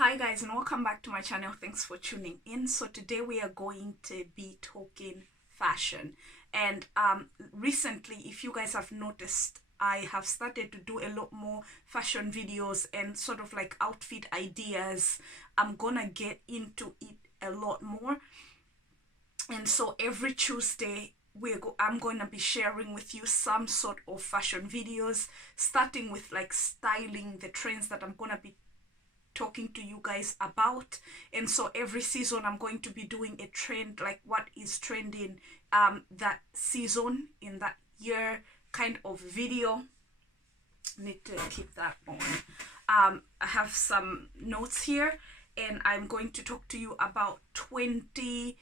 Hi guys, and welcome back to my channel. Thanks for tuning in. So today we are going to be talking fashion, and recently, if you guys have noticed, I have started to do a lot more fashion videos and sort of like outfit ideas. I'm gonna get into it a lot more, and so every Tuesday I'm going to be sharing with you some sort of fashion videos, starting with like styling, the trends that I'm going to be talking to you guys about. And so every season I'm going to be doing a trend, like what is trending that season in that year kind of video. Need to keep that on. I have some notes here, and I'm going to talk to you about 20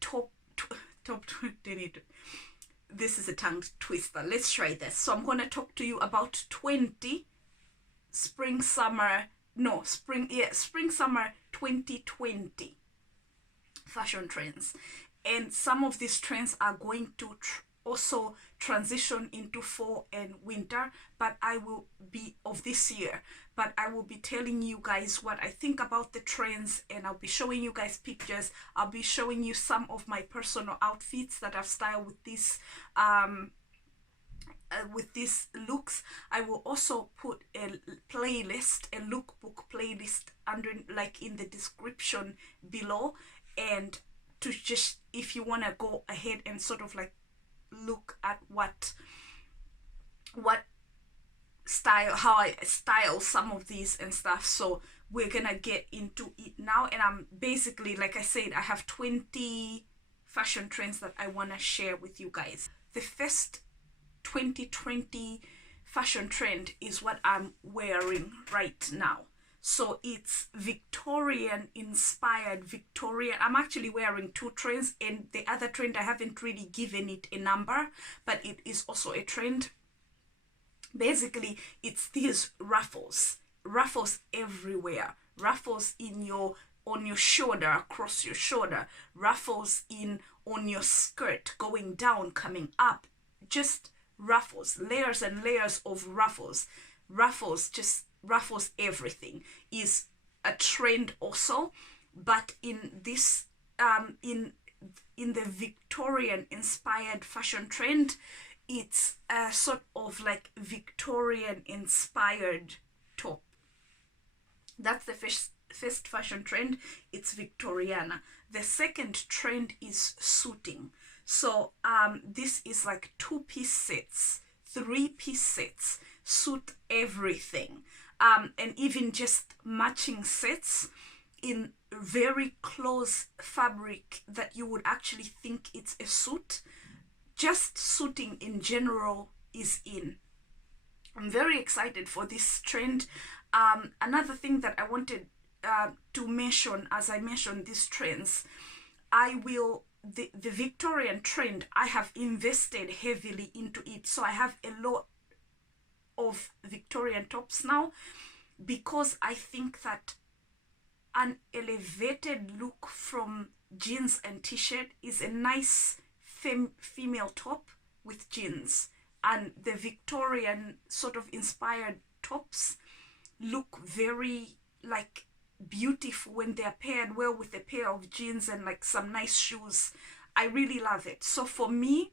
top 20. This is a tongue twister. Let's try this. So I'm going to talk to you about 20 spring summer 2020 fashion trends, and some of these trends are going to also transition into fall and winter, but I will be of this year. But I will be telling you guys what I think about the trends, and I'll be showing you guys pictures. I'll be showing you some of my personal outfits that I've styled with these looks. I will also put a playlist, a lookbook playlist under, like, in the description below, and to just, if you want to go ahead and sort of like look at what style, how I style some of these and stuff. So we're gonna get into it now, and I'm basically, like I said, I have 20 fashion trends that I want to share with you guys. The first 2020 fashion trend is what I'm wearing right now. So it's Victorian inspired. I'm actually wearing two trends, and the other trend I haven't really given it a number, but it is also a trend. Basically, it's these ruffles everywhere, ruffles on your shoulder, across your shoulder, ruffles on your skirt, going down, coming up, just ruffles, layers and layers of ruffles, just ruffles. Everything is a trend also, but in this in the Victorian inspired fashion trend, it's a sort of like Victorian inspired top. That's the first fashion trend. It's Victoriana. The second trend is suiting. So this is like 2-piece sets, 3-piece sets, suit everything, and even just matching sets in very close fabric that you would actually think it's a suit. Just suiting in general is in. I'm very excited for this trend. Another thing that I wanted to mention as I mentioned these trends, the Victorian trend, I have invested heavily into it. So I have a lot of Victorian tops now, because I think that an elevated look from jeans and t-shirt is a nice female top with jeans, and the Victorian sort of inspired tops look very like beautiful when they're paired well with a pair of jeans and like some nice shoes. I really love it. So for me,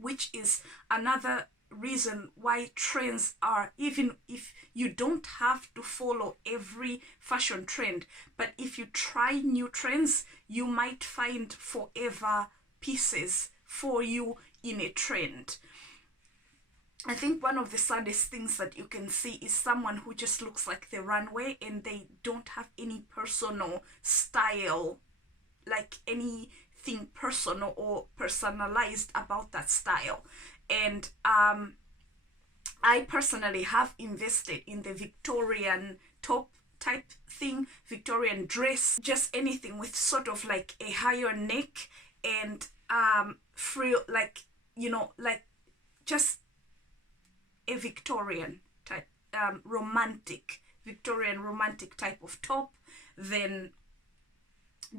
which is another reason why trends are, even if you don't have to follow every fashion trend, but if you try new trends, you might find forever pieces for you in a trend. I think one of the saddest things that you can see is someone who just looks like the runway and they don't have any personal style, like anything personal or personalized about that style. And I personally have invested in the Victorian top type thing, Victorian dress, just anything with sort of like a higher neck and frill, like, you know, like just a Victorian type, Victorian romantic type of top. Then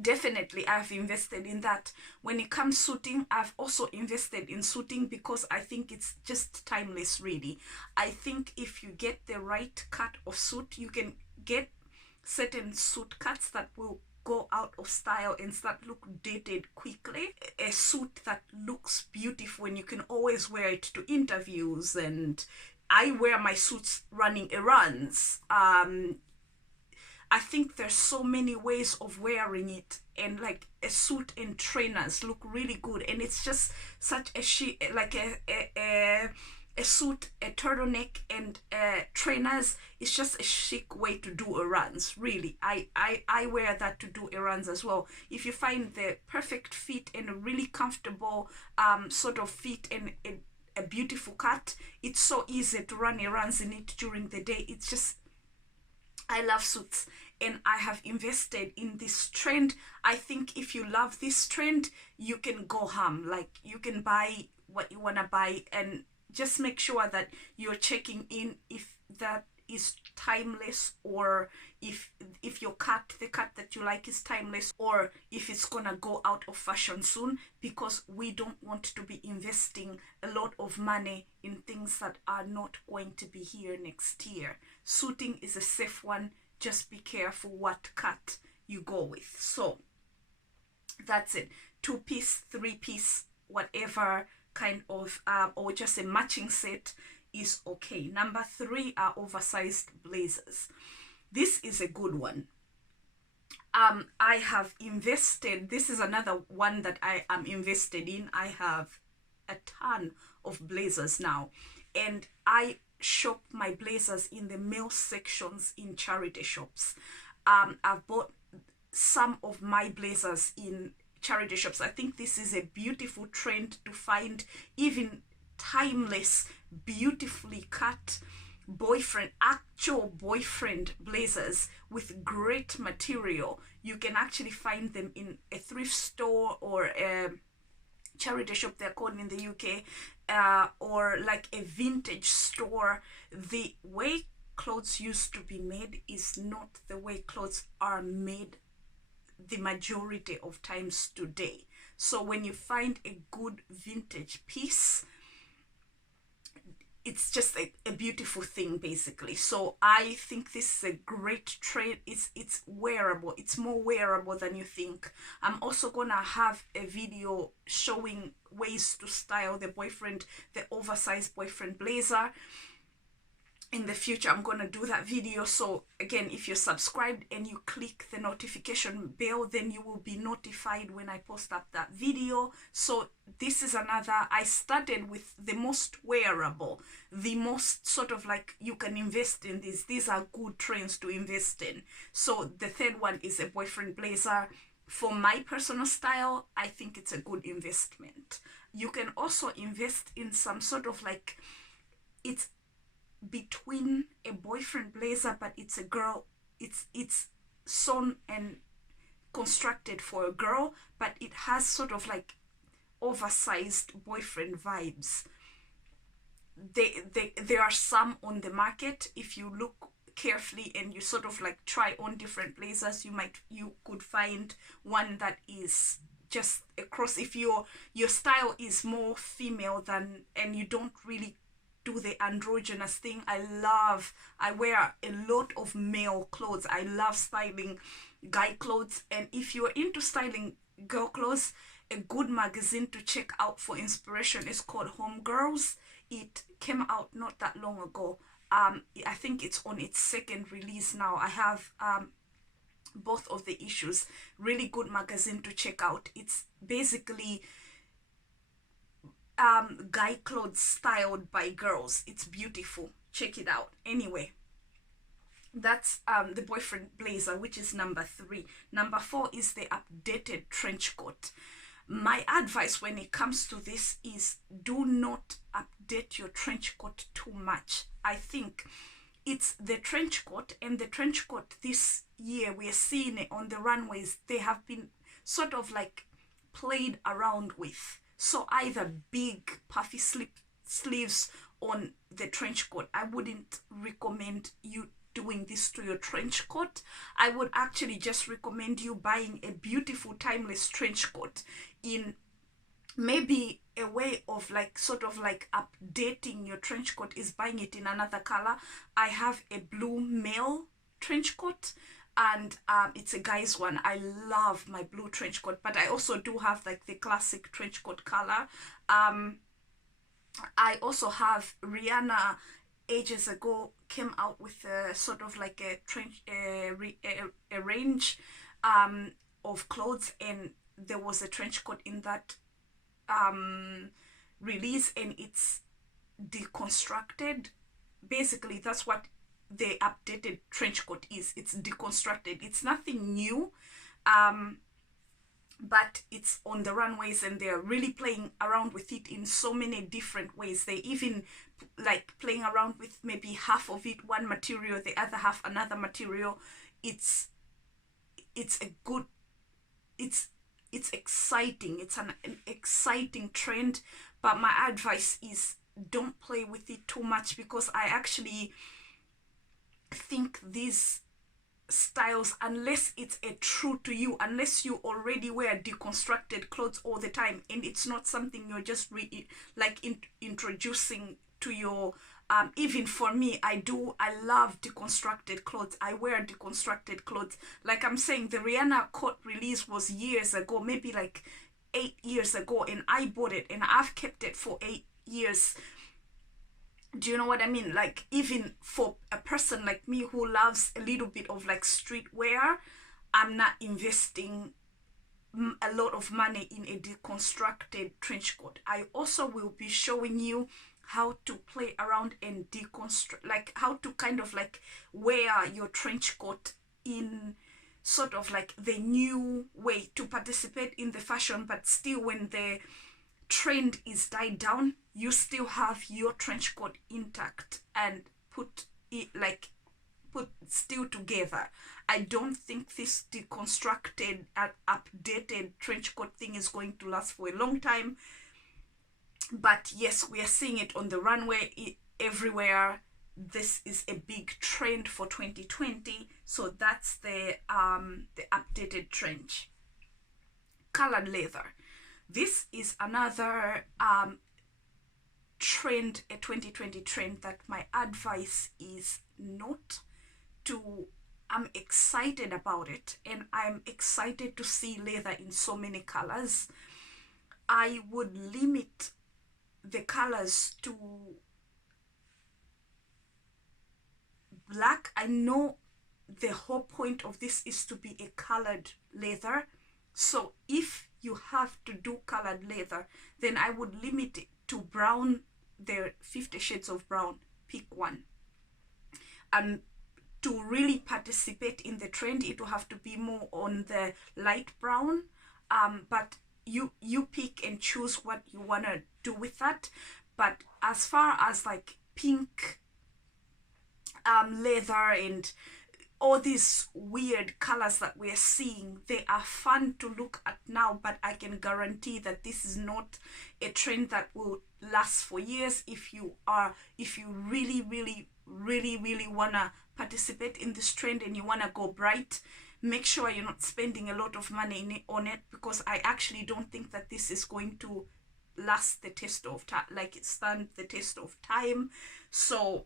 definitely I've invested in that. When it comes suiting, I've also invested in suiting because I think it's just timeless, really. I think if you get the right cut of suit, you can get certain suit cuts that will go out of style and start look dated quickly. A suit that looks beautiful and you can always wear it to interviews, and I wear my suits running errands. I think there's so many ways of wearing it, and like a suit and trainers look really good, and it's just such a like a suit, a turtleneck, and trainers. It's just a chic way to do errands, really. I wear that to do errands as well. If you find the perfect fit and a really comfortable sort of fit and a beautiful cut, it's so easy to run errands in it during the day. It's just, I love suits, and I have invested in this trend. I think if you love this trend, you can go ham. Like, you can buy what you want to buy, and just make sure that you're checking in if that is timeless, or if your cut, the cut that you like, is timeless, or if it's gonna go out of fashion soon, because we don't want to be investing a lot of money in things that are not going to be here next year. Suiting is a safe one. Just be careful what cut you go with. So that's it. 2-piece, 3-piece, whatever kind of or just a matching set is okay. Number 3 are oversized blazers. This is a good one. I have invested, this is another one that I am invested in. I have a ton of blazers now, and I shop my blazers in the male sections in charity shops. I've bought some of my blazers in charity shops. I think this is a beautiful trend to find even timeless, beautifully cut actual boyfriend blazers with great material. You can actually find them in a thrift store or a charity shop, they're called in the UK, or like a vintage store. The way clothes used to be made is not the way clothes are made the majority of times today. So when you find a good vintage piece, it's just a beautiful thing, basically. So I think this is a great trend. It's wearable. It's more wearable than you think. I'm also gonna have a video showing ways to style the oversized boyfriend blazer. In the future, I'm gonna do that video. So again, if you're subscribed and you click the notification bell, then you will be notified when I post up that video. So this is another, I started with the most wearable, the most sort of like you can invest in this. These are good trends to invest in. So the third one is a boyfriend blazer. For my personal style, I think it's a good investment. You can also invest in some sort of like, it's between a boyfriend blazer, but it's a girl, it's sewn and constructed for a girl, but it has sort of like oversized boyfriend vibes. There are some on the market. If you look carefully and you sort of like try on different blazers, you could find one that is just a cross. If your style is more female than, and you don't really do the androgynous thing, I wear a lot of male clothes. I love styling guy clothes, and if you're into styling girl clothes, a good magazine to check out for inspiration is called Homegirls. It came out not that long ago. I think it's on its second release now. I have both of the issues. Really good magazine to check out. It's basically guy clothes styled by girls. It's beautiful. Check it out. Anyway, that's the boyfriend blazer, which is number 3. Number 4 is the updated trench coat. My advice when it comes to this is do not update your trench coat too much. I think it's the trench coat, and the trench coat this year we are seeing it on the runways. They have been sort of like played around with. So either big puffy sleeves on the trench coat. I wouldn't recommend you doing this to your trench coat, I would actually just recommend you buying a beautiful timeless trench coat in maybe a way of like sort of like updating your trench coat is buying it in another color. I have a blue male trench coat, and it's a guy's one. I love my blue trench coat, but I also do have like the classic trench coat color. I also have Rihanna ages ago came out with a sort of like a trench a range of clothes, and there was a trench coat in that release, and it's deconstructed. Basically that's what the updated trench coat is. It's deconstructed. It's nothing new, but it's on the runways, and they're really playing around with it in so many different ways. They even like playing around with maybe half of it one material, the other half another material. It's a good, it's exciting. It's an exciting trend, but my advice is don't play with it too much, because I actually think these styles, unless it's a true to you, unless you already wear deconstructed clothes all the time and it's not something you're just introducing to your even for me, I love deconstructed clothes. I wear deconstructed clothes. Like I'm saying, the Rihanna coat release was years ago, maybe like 8 years ago, and I bought it and I've kept it for 8 years. Do you know what I mean? Like, even for a person like me who loves a little bit of like streetwear, I'm not investing a lot of money in a deconstructed trench coat. I also will be showing you how to play around and deconstruct, like how to kind of like wear your trench coat in sort of like the new way to participate in the fashion, but still when the trend is died down, you still have your trench coat intact and put still together. I don't think this deconstructed and updated trench coat thing is going to last for a long time, but yes, we are seeing it on the runway everywhere. This is a big trend for 2020, so that's the updated trench. Colored leather. This is another trend, a 2020 trend that my advice is not to. I'm excited about it, and I'm excited to see leather in so many colors. I would limit the colors to black. I know the whole point of this is to be a colored leather, so if you have to do colored leather, then I would limit it to brown. There are 50 shades of brown. Pick one. And to really participate in the trend, it will have to be more on the light brown. But you pick and choose what you want to do with that. But as far as like pink leather and all these weird colors that we're seeing, they are fun to look at now, but I can guarantee that this is not a trend that will last for years. If you really want to participate in this trend and you want to go bright, make sure you're not spending a lot of money on it, because I actually don't think that this is going to last the test of time, like it stand the test of time. So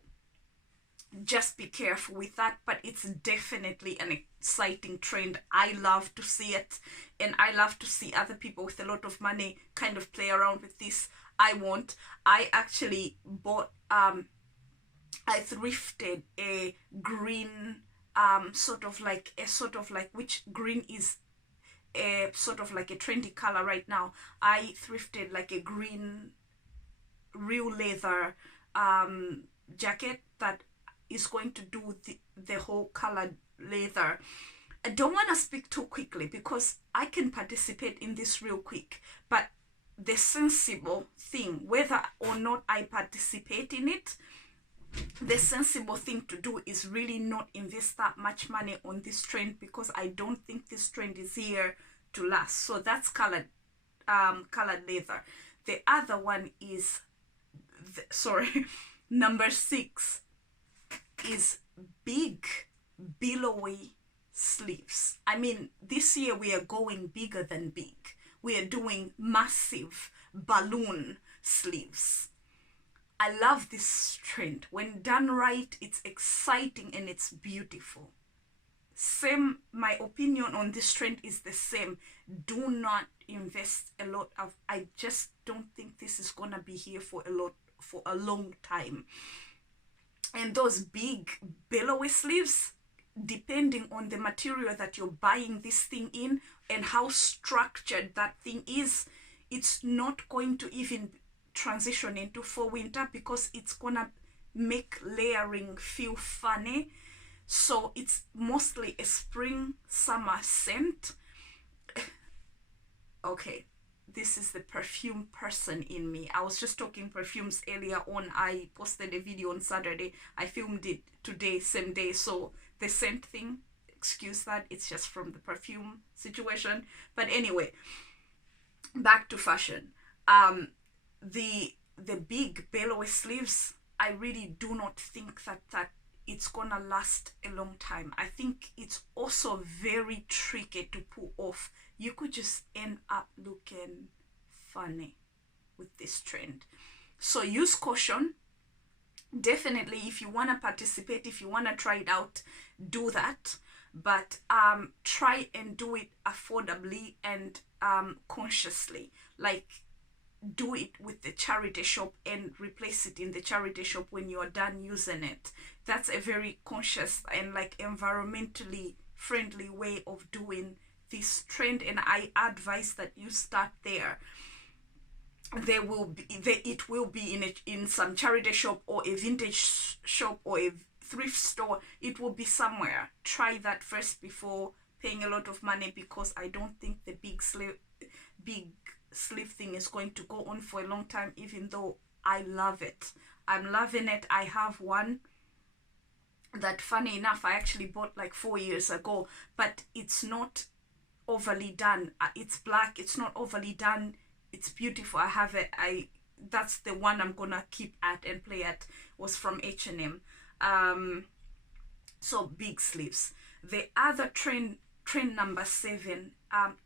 just be careful with that, but it's definitely an exciting trend. I love to see it, and I love to see other people with a lot of money kind of play around with this. I actually bought I thrifted a green sort of like which green is a sort of like a trendy color right now. I thrifted like a green real leather jacket that is going to do the whole colored leather. I don't want to speak too quickly because I can participate in this real quick, but the sensible thing, whether or not I participate in it, the sensible thing to do is really not invest that much money on this trend, because I don't think this trend is here to last. So that's colored leather. The other one is number 6 is big billowy sleeves. I mean, this year we are going bigger than big. We are doing massive balloon sleeves. I love this trend. When done right, it's exciting and it's beautiful. Same, my opinion on this trend is the same. Do not invest a lot of, I just don't think this is gonna be here for a long time. And those big billowy sleeves, depending on the material that you're buying this thing in and how structured that thing is, it's not going to even transition into fall winter because it's gonna make layering feel funny. So it's mostly a spring summer scent. Okay, this is the perfume person in me. I was just talking perfumes earlier on. I posted a video on Saturday. I filmed it today, same day. So the scent thing, excuse that, it's just from the perfume situation. But anyway, back to fashion. The big billowy sleeves, I really do not think that it's gonna last a long time. I think it's also very tricky to pull off. You could just end up looking funny with this trend. So use caution. Definitely, if you want to participate, if you want to try it out, do that. But try and do it affordably and consciously. Like, do it with the charity shop and replace it in the charity shop when you are done using it. That's a very conscious and like environmentally friendly way of doing this trend, and I advise that you start there. It will be in some charity shop or a vintage shop or a thrift store. It will be somewhere. Try that first before paying a lot of money, because I don't think the big sleeve thing is going to go on for a long time, even though I love it. I'm loving it. I have one that, funny enough, I actually bought like 4 years ago, but it's not overly done. It's black, it's not overly done, it's beautiful. I have it. That's the one I'm gonna keep at and play at. Was from H&M. So big sleeves. The other trend number 7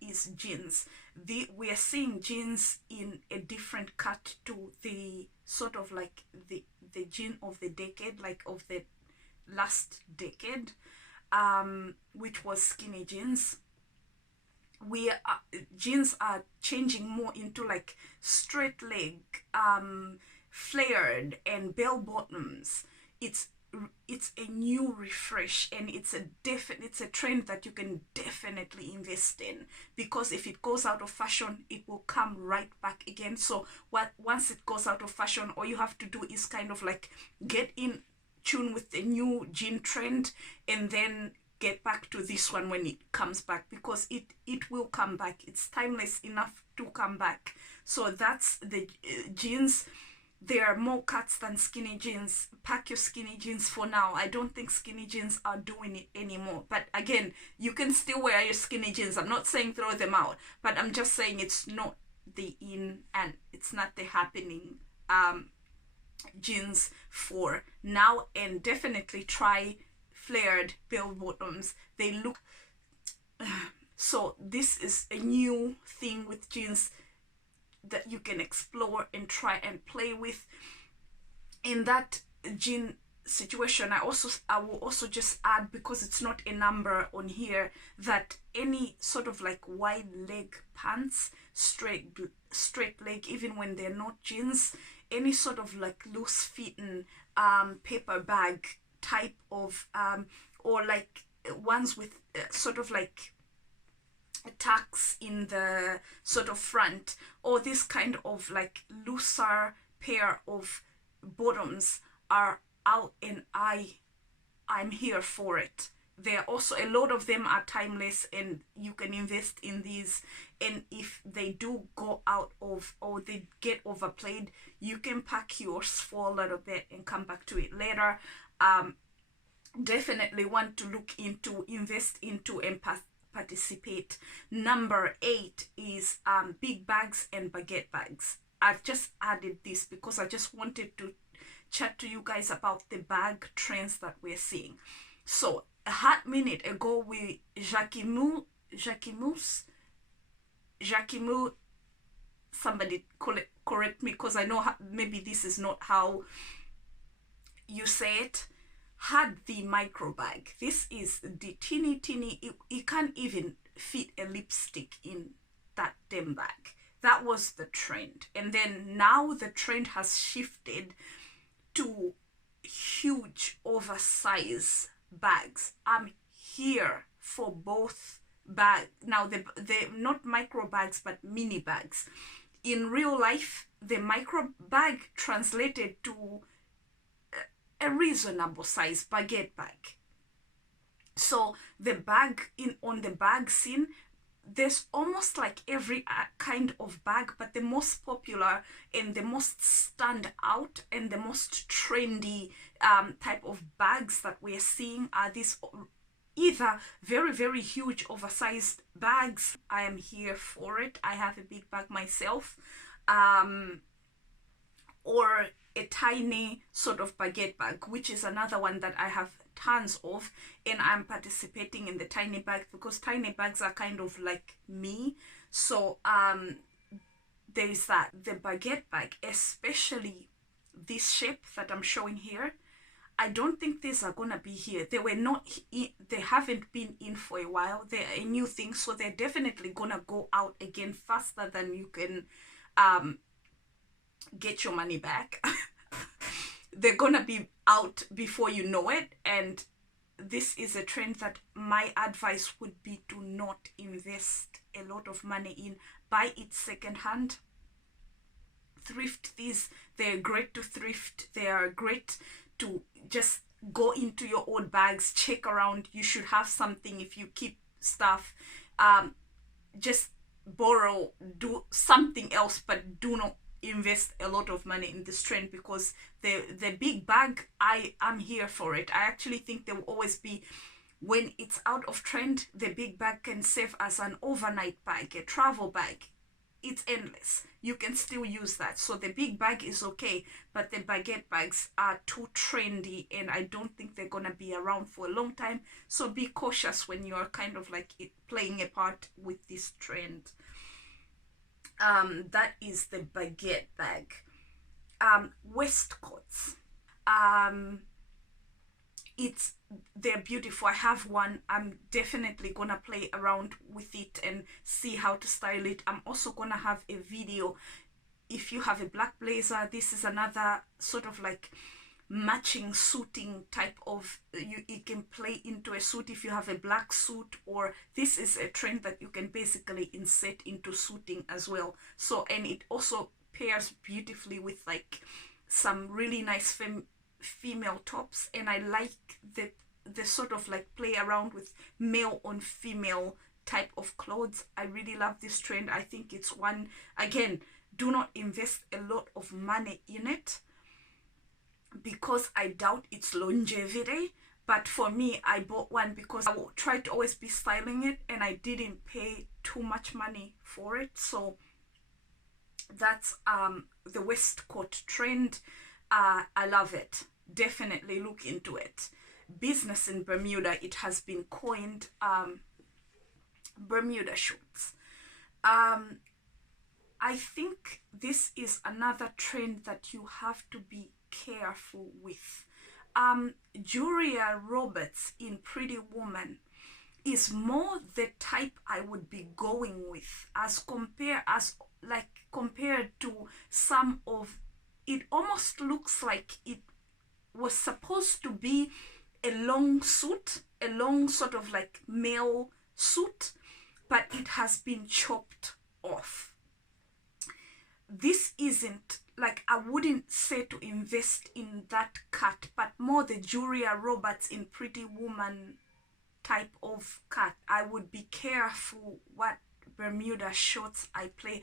is jeans. We are seeing jeans in a different cut to the sort of like the jean of the decade, like of the last decade, which was skinny jeans. Jeans are changing more into like straight leg, flared, and bell bottoms. It's a new refresh, and it's a trend that you can definitely invest in, because if it goes out of fashion, it will come right back again. So once it goes out of fashion, all you have to do is kind of like get in tune with the new jean trend and then get back to this one when it comes back, because it will come back. It's timeless enough to come back. So that's the jeans. There are more cuts than skinny jeans. Pack your skinny jeans for now. I don't think skinny jeans are doing it anymore. But again, you can still wear your skinny jeans. I'm not saying throw them out, but I'm just saying it's not the in and it's not the happening jeans for now. And definitely try flared bell bottoms. They look so this is a new thing with jeans that you can explore and try and play with. In that jean situation, I will also just add, because it's not a number on here, that any sort of like wide leg pants, straight leg, even when they're not jeans, any sort of like loose fitting paper bag type of or like ones with sort of like tucks in the sort of front, or this kind of like looser pair of bottoms are out, and I'm here for it. There also, a lot of them are timeless, and you can invest in these. And if they do go out of, or they get overplayed, you can pack yours for a little bit and come back to it later. Definitely want to look into, invest into, and participate. Number 8 is big bags and baguette bags. I've just added this because I just wanted to chat to you guys about the bag trends that we're seeing. So a hot minute ago, Jacquemus, somebody correct me, because I know maybe this is not how you say it, had the micro bag. This is the teeny, it can't even fit a lipstick in that damn bag. That was the trend. And then now the trend has shifted to huge oversized bags. I'm here for both bag. Now they're not micro bags but mini bags. In real life, the micro bag translated to a reasonable size baguette bag. So the bag on the bag scene, there's almost like every kind of bag, but the most popular and the most stand out and the most trendy type of bags that we're seeing are these either very, very huge oversized bags. I am here for it. I have a big bag myself. Or a tiny sort of baguette bag, which is another one that I have tons of, and I'm participating in the tiny bag because tiny bags are kind of like me. So there's that. The baguette bag, especially this shape that I'm showing here, I don't think these are gonna be here. They were not they haven't been in for a while. They're a new thing, so they're definitely gonna go out again faster than you can get your money back. They're gonna be out before you know it, and this is a trend that my advice would be to not invest a lot of money in. Buy it secondhand. Thrift these. They're great to thrift. They are great to just go into your old bags, check around. You should have something if you keep stuff. Just borrow, do something else, but do not invest a lot of money in this trend, because the big bag, I'm here for it. I actually think there will always be, when it's out of trend, the big bag can serve as an overnight bag, a travel bag. It's endless. You can still use that. So the big bag is okay, but the baguette bags are too trendy, and I don't think they're gonna be around for a long time. So be cautious when you're kind of like playing a part with this trend. That is the baguette bag. Waistcoats. They're beautiful. I have one. I'm definitely gonna play around with it and see how to style it. I'm also gonna have a video. If you have a black blazer, this is another sort of like matching suiting type of, it can play into a suit if you have a black suit, or this is a trend that you can basically insert into suiting as well. So, and it also pairs beautifully with like some really nice female tops, and I like the sort of like play around with male on female type of clothes. I really love this trend. I think it's one, again, do not invest a lot of money in it, because I doubt its longevity. But for me, I bought one because I will try to always be styling it, and I didn't pay too much money for it. So that's the waistcoat trend. I love it. Definitely look into it. Business in Bermuda, it has been coined Bermuda shorts. I think this is another trend that you have to be careful with. Julia Roberts in Pretty Woman is more the type I would be going with, as compared to some of it. Almost looks like it was supposed to be a long suit, a long sort of like male suit, but it has been chopped off. This isn't like, I wouldn't say to invest in that cut, but more the Julia Roberts in Pretty Woman type of cut. I would be careful what Bermuda shorts I play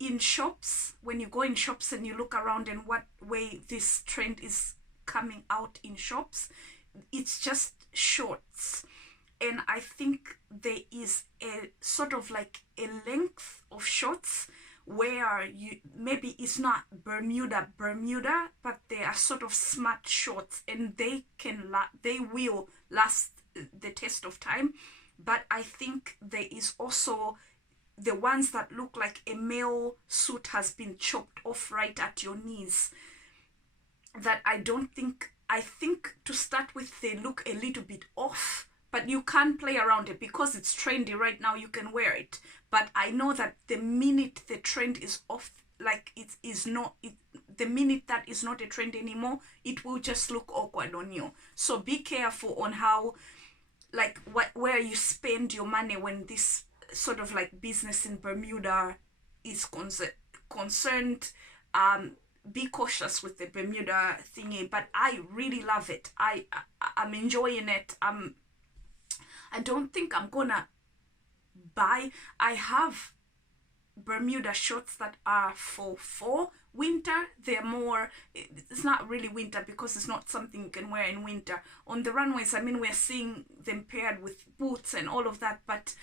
in shops. When you go in shops and you look around and what way this trend is coming out in shops, it's just shorts. And I think there is a sort of like a length of shorts where you maybe it's not Bermuda, but they are sort of smart shorts, and they will last the test of time. But I think there is also the ones that look like a male suit has been chopped off right at your knees, that I think to start with they look a little bit off, but you can play around it because it's trendy right now. You can wear it, but I know that the minute the trend is off, like it is not it, the minute that is not a trend anymore, it will just look awkward on you. So be careful on how, like, where you spend your money when this sort of like business in Bermuda is concerned. Be cautious with the Bermuda thingy, but I really love it. I'm enjoying it. I don't think I'm gonna buy. I have Bermuda shorts that are for winter. They're more, it's not really winter because it's not something you can wear in winter. On the runways, I mean, we're seeing them paired with boots and all of that, but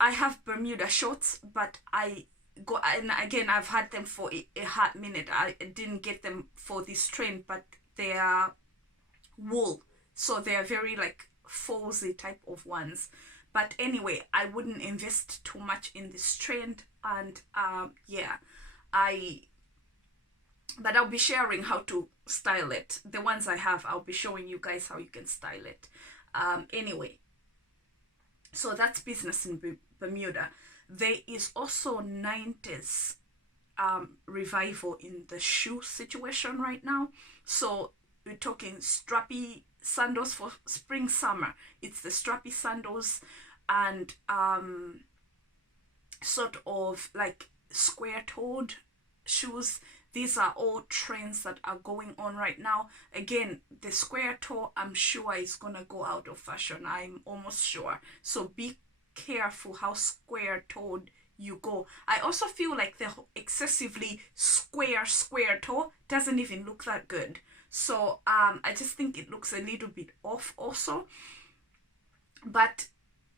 I have Bermuda shorts, but and again, I've had them for a hot minute. I didn't get them for this trend, but they are wool, so they are very like fuzzy type of ones. But anyway, I wouldn't invest too much in this trend, and yeah, but I'll be sharing how to style it. The ones I have, I'll be showing you guys how you can style it. Anyway, so that's business in Bermuda. There is also 90s revival in the shoe situation right now. So we're talking strappy sandals for spring summer. It's the strappy sandals and sort of like square-toed shoes. These are all trends that are going on right now. Again, the square toe, I'm sure is gonna go out of fashion. I'm almost sure. So be careful how square-toed you go. I also feel like the excessively square toe doesn't even look that good. So I just think it looks a little bit off also. But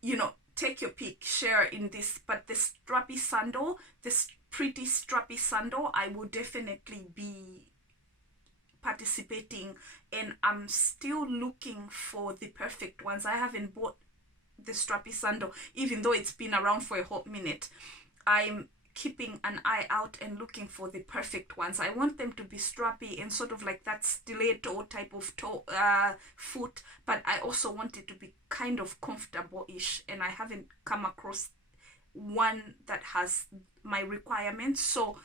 you know, take your pick, share in this. But the strappy sandal, this pretty strappy sandal, I will definitely be participating, and I'm still looking for the perfect ones. I haven't bought the strappy sandal, even though it's been around for a hot minute. I'm keeping an eye out and looking for the perfect ones. I want them to be strappy and sort of like that stiletto type of foot, but I also want it to be kind of comfortable-ish, and I haven't come across one that has my requirements, so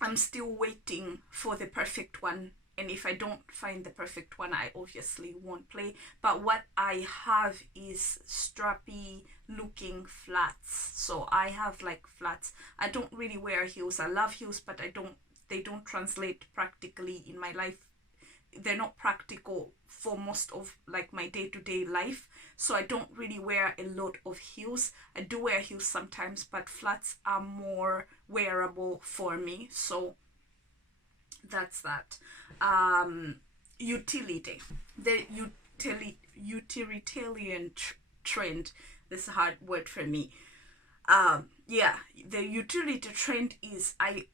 I'm still waiting for the perfect one. And if I don't find the perfect one, I obviously won't play. But what I have is strappy looking flats. So I have like flats. I don't really wear heels. I love heels, but they don't translate practically in my life. They're not practical for most of like my day-to-day life. So I don't really wear a lot of heels. I do wear heels sometimes, but flats are more wearable for me. So that's that. Utility. The utilitarian trend. This is a hard word for me. Yeah, the utility trend is, I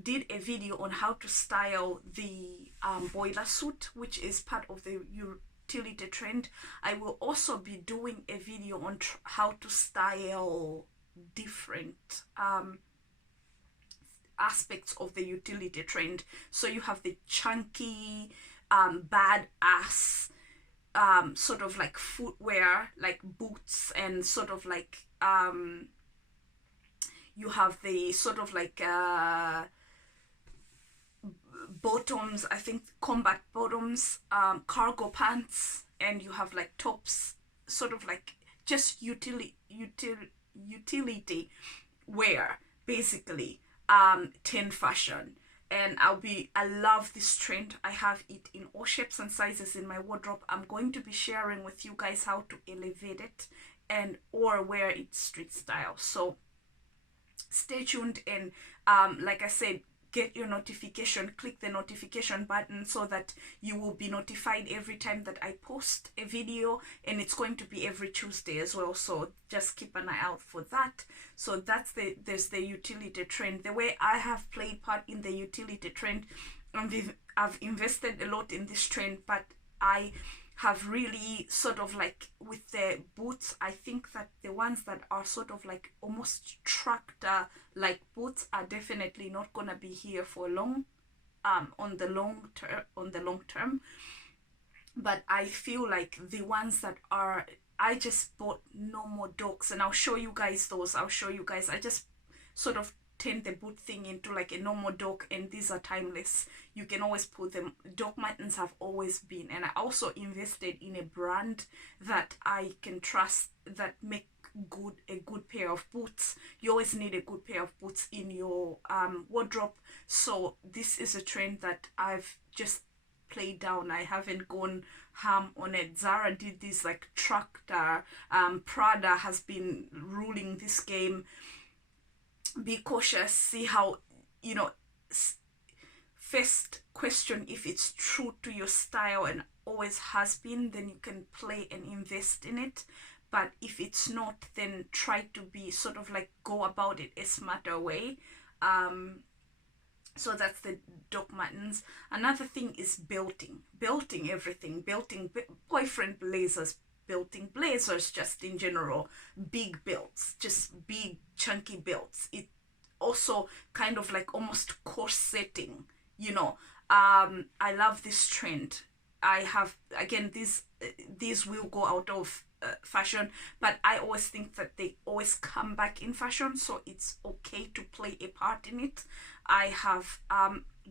did a video on how to style the boiler suit, which is part of the utility trend. I will also be doing a video on how to style different aspects of the utility trend. So you have the chunky, badass, sort of like footwear, like boots, and sort of like you have the sort of like bottoms, I think combat bottoms, cargo pants, and you have like tops, sort of like just utility wear, basically. 10 fashion. And I love this trend. I have it in all shapes and sizes in my wardrobe. I'm going to be sharing with you guys how to elevate it or wear it street style. So stay tuned, and like I said, get your notification, click the notification button so that you will be notified every time that I post a video, and it's going to be every Tuesday as well, so just keep an eye out for that. So that's there's the utility trend. The way I have played part in the utility trend, I've invested a lot in this trend, but I have really sort of like, with the boots, I think that the ones that are sort of like almost tractor like boots are definitely not gonna be here for long, on the long term. But I feel like the ones that are, I just bought normal dogs, and I'll show you guys those. I just sort of turn the boot thing into like a normal dog, and these are timeless. You can always put them. Dog mittens have always been, and I also invested in a brand that I can trust, that make a good pair of boots. You always need a good pair of boots in your wardrobe. So this is a trend that I've just played down. I haven't gone ham on it. Zara did this like tractor. Prada has been ruling this game. Be cautious, see how, you know, first question if it's true to your style and always has been, then you can play and invest in it. But if it's not, then try to be sort of like, go about it a smarter way. So that's the dog mittens. Another thing is belting everything, belting boyfriend blazers, belting blazers, just in general, big belts, just big chunky belts. It also kind of like almost corseting, you know. I love this trend. I have, again, these will go out of fashion, but I always think that they always come back in fashion, so it's okay to play a part in it. I have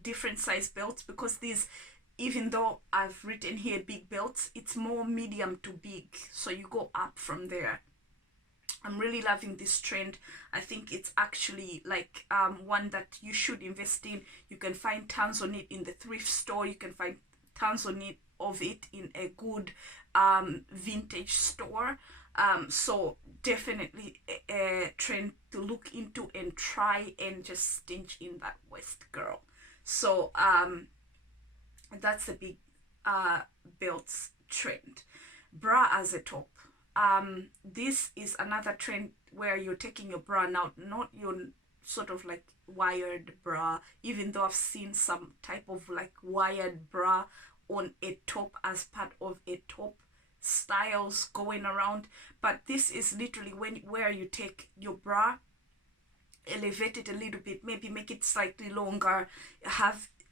different size belts, because these, even though I've written here big belts, it's more medium to big, so you go up from there. I'm really loving this trend. I think it's actually like one that you should invest in. You can find tons on it in the thrift store. You can find tons of it in a good vintage store. So definitely a trend to look into and try and just stitch in that waist, girl. So that's the big belts trend. Bra as a top. This is another trend where you're taking your bra now, not your sort of like wired bra, even though I've seen some type of like wired bra on a top as part of a top styles going around. But this is literally where you take your bra, elevate it a little bit, maybe make it slightly longer,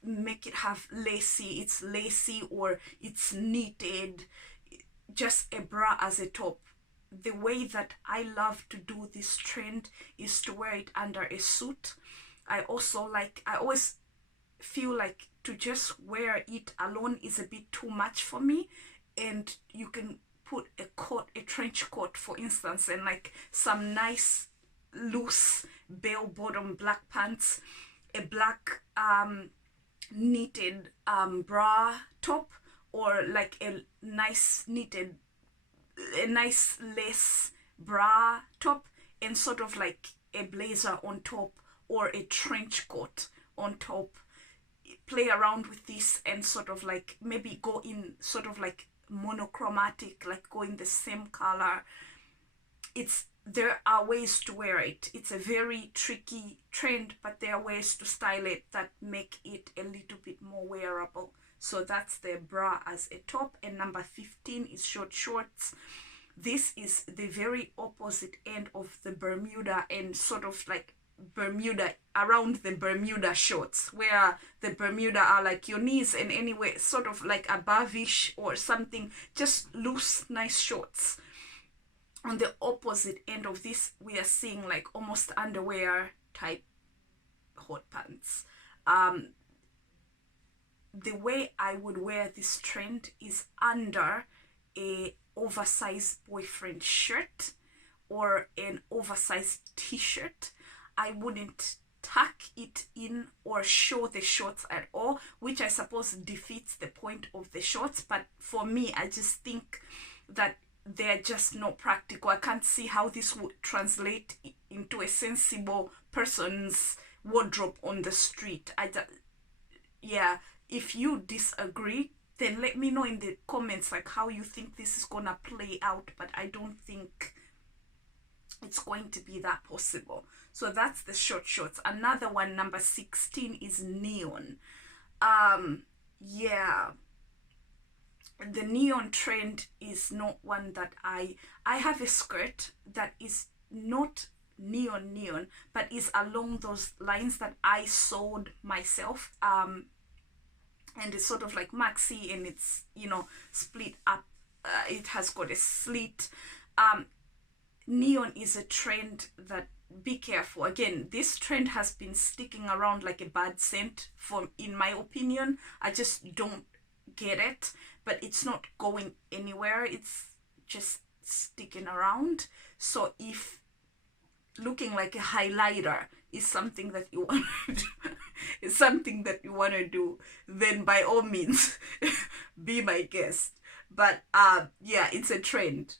make it have lacy, it's lacy or it's knitted, just a bra as a top. The way that I love to do this trend is to wear it under a suit. I always feel like to just wear it alone is a bit too much for me, and you can put a coat, a trench coat for instance, and like some nice loose bell bottom black pants, a black knitted bra top, or like a nice knitted, a nice lace bra top, and sort of like a blazer on top or a trench coat on top. Play around with this and sort of like maybe go in sort of like monochromatic, like go in the same color. There are ways to wear it. It's a very tricky trend, but there are ways to style it that make it a little bit more wearable. So that's the bra as a top. And number 15 is short shorts. This is the very opposite end of the Bermuda, and sort of like Bermuda, around the Bermuda shorts, where the Bermuda are like your knees and anyway sort of like above-ish or something, just loose nice shorts. On the opposite end of this, we are seeing like almost underwear type hot pants. The way I would wear this trend is under a oversized boyfriend shirt or an oversized t-shirt. I wouldn't tuck it in or show the shorts at all, which I suppose defeats the point of the shorts. But for me, I just think that they're just not practical. I can't see how this would translate into a sensible person's wardrobe on the street. Yeah, if you disagree, then let me know in the comments like how you think this is gonna play out, but I don't think it's going to be that possible. So that's the short shorts. Another one, number 16, is neon. Yeah, the neon trend is not one that I have a skirt that is not neon, but is along those lines that I sewed myself, and it's sort of like maxi, and it's, you know, split up. It has got a slit. Neon is a trend that, be careful. Again, this trend has been sticking around like a bad scent, in my opinion. I just don't get it, but it's not going anywhere. It's just sticking around. So if looking like a highlighter is something that you want to do, is something that you want to do, then by all means be my guest. But yeah, it's a trend.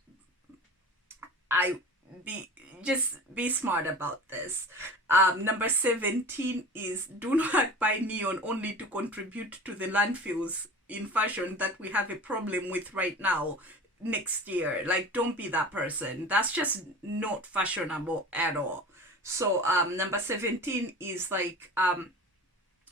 Just be smart about this. Number 17 is, do not buy neon only to contribute to the landfills in fashion that we have a problem with right now next year. Like, don't be that person. That's just not fashionable at all. So number 17 is like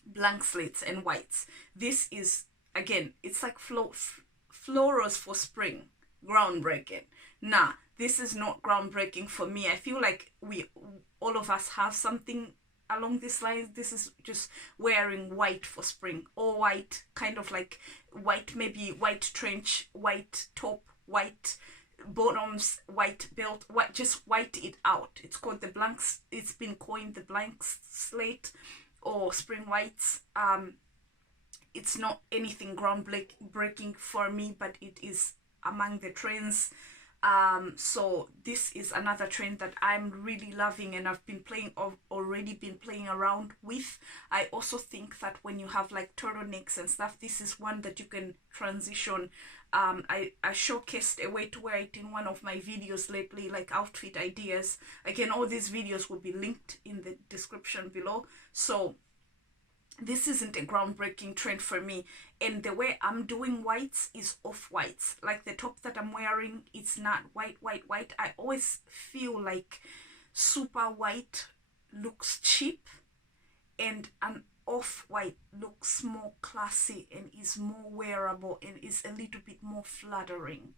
blank slates and whites. This is, again, it's like florals for spring. Groundbreaking. Nah, this is not groundbreaking for me. I feel like all of us have something along this line. This is just wearing white for spring, or white, kind of like white, maybe white trench, white top, white bottoms, white belt, white, just white it out. It's called the blanks. It's been coined the blank slate or spring whites. It's not anything groundbreaking for me, but it is among the trends. So this is another trend that I'm really loving, and I've already been playing around with. I also think that when you have like turtlenecks and stuff, this is one that you can transition. I showcased a way to wear it in one of my videos lately, like outfit ideas. Again, all these videos will be linked in the description below. So this isn't a groundbreaking trend for me, and the way I'm doing whites is off whites. Like the top that I'm wearing, it's not white. I always feel like super white looks cheap, and an off white looks more classy and is more wearable and is a little bit more flattering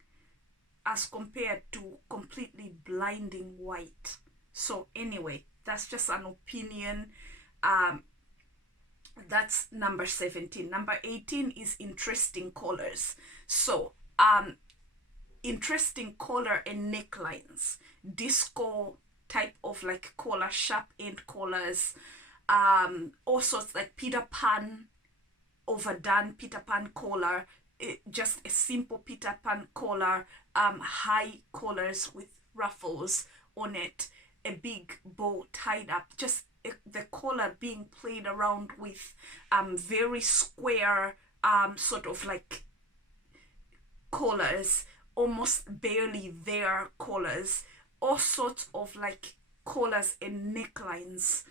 as compared to completely blinding white. So anyway, that's just an opinion. That's number 17. Number 18 is interesting colors. So interesting collar and necklines, disco type of like collar, sharp end collars, all sorts, like Peter Pan, overdone Peter Pan collar, just a simple Peter Pan collar, high collars with ruffles on it, a big bow tied up, just the collar being played around with, very square, sort of like collars, almost barely there collars, all sorts of like collars and necklines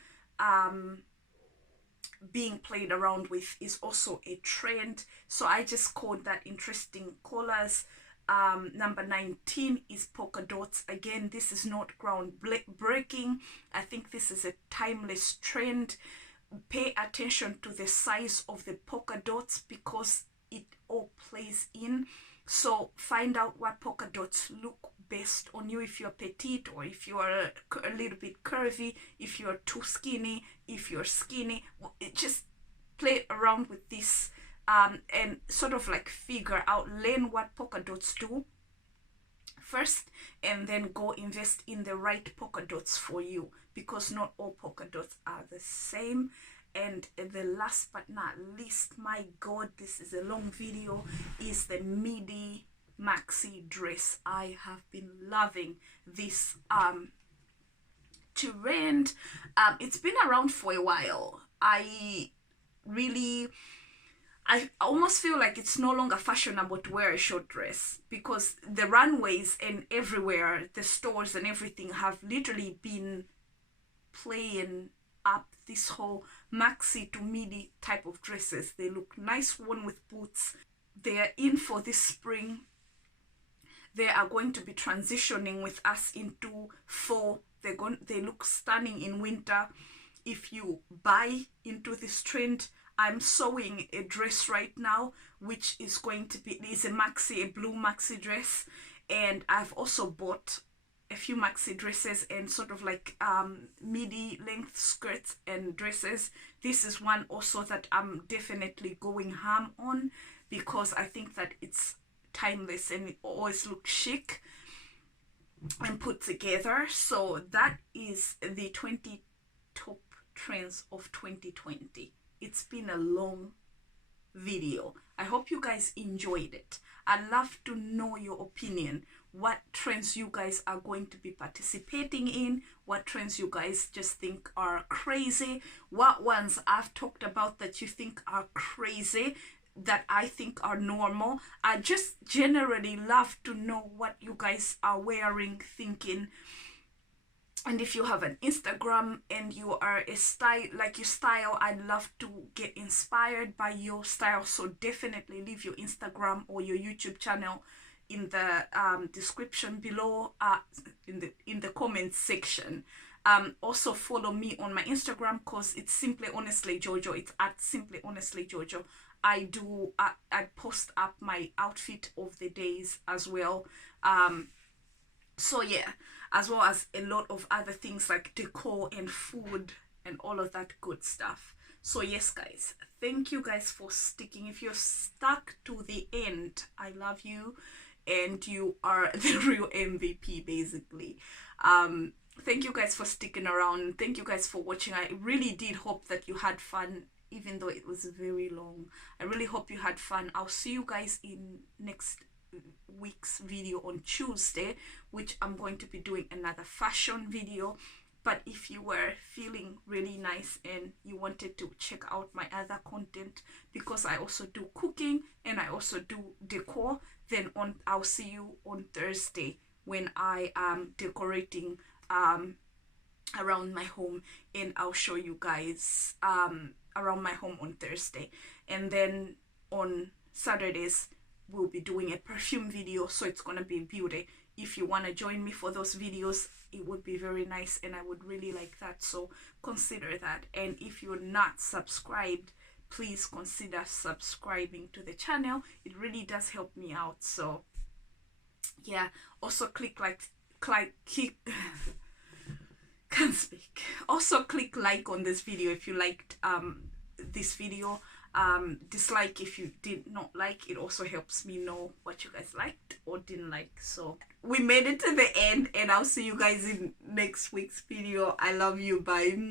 being played around with is also a trend. So I just called that interesting collars. Number 19 is polka dots. Again, this is not groundbreaking. I think this is a timeless trend. Pay attention to the size of the polka dots because it all plays in. So find out what polka dots look best on you, if you're petite or if you are a little bit curvy, if you're too skinny, if you're skinny. Just play around with this and sort of like figure out, learn what polka dots do first, and then go invest in the right polka dots for you, because not all polka dots are the same. And the last but not least, my god, this is a long video, is the midi maxi dress. I have been loving this trend. It's been around for a while. I almost feel like it's no longer fashionable to wear a short dress, because the runways and everywhere, the stores and everything have literally been playing up this whole maxi to midi type of dresses. They look nice worn with boots. They are in for this spring. They are going to be transitioning with us into fall. They look stunning in winter. If you buy into this trend, I'm sewing a dress right now, which is going to be, is a blue maxi dress, and I've also bought a few maxi dresses and sort of like midi length skirts and dresses. This is one also that I'm definitely going ham on, because I think that it's timeless and it always looks chic and put together. So that is the 20 top trends of 2020. It's been a long video. I hope you guys enjoyed it. I'd love to know your opinion. What trends you guys are going to be participating in, what trends you guys just think are crazy, what ones I've talked about that you think are crazy, that I think are normal. I just generally love to know what you guys are wearing, thinking. And if you have an Instagram and you are a style, I'd love to get inspired by your style. So definitely leave your Instagram or your YouTube channel in the description below, in the comments section. Also follow me on my Instagram, because it's Simplyhonestlyjojo. It's at Simplyhonestlyjojo. I post up my outfit of the days as well. So yeah, as well as a lot of other things like decor and food and all of that good stuff. So yes guys, thank you guys for sticking. If you're stuck to the end, I love you, and you are the real MVP basically. Thank you guys for sticking around. Thank you guys for watching. I really did hope that you had fun, even though it was very long. I really hope you had fun. I'll see you guys in next week's video on Tuesday, which I'm going to be doing another fashion video. But if you were feeling really nice and you wanted to check out my other content, because I also do cooking and I also do decor, then I'll see you on Thursday when I am decorating around my home, and I'll show you guys around my home on Thursday. And then on Saturdays we'll be doing a perfume video, so it's gonna be beauty. If you want to join me for those videos, it would be very nice and I would really like that, so consider that. And if you're not subscribed, please consider subscribing to the channel. It really does help me out. So yeah, also can't speak. Also click like on this video if you liked this video. Dislike if you did not like. It also helps me know what you guys liked or didn't like. So we made it to the end, and I'll see you guys in next week's video. I love you. Bye.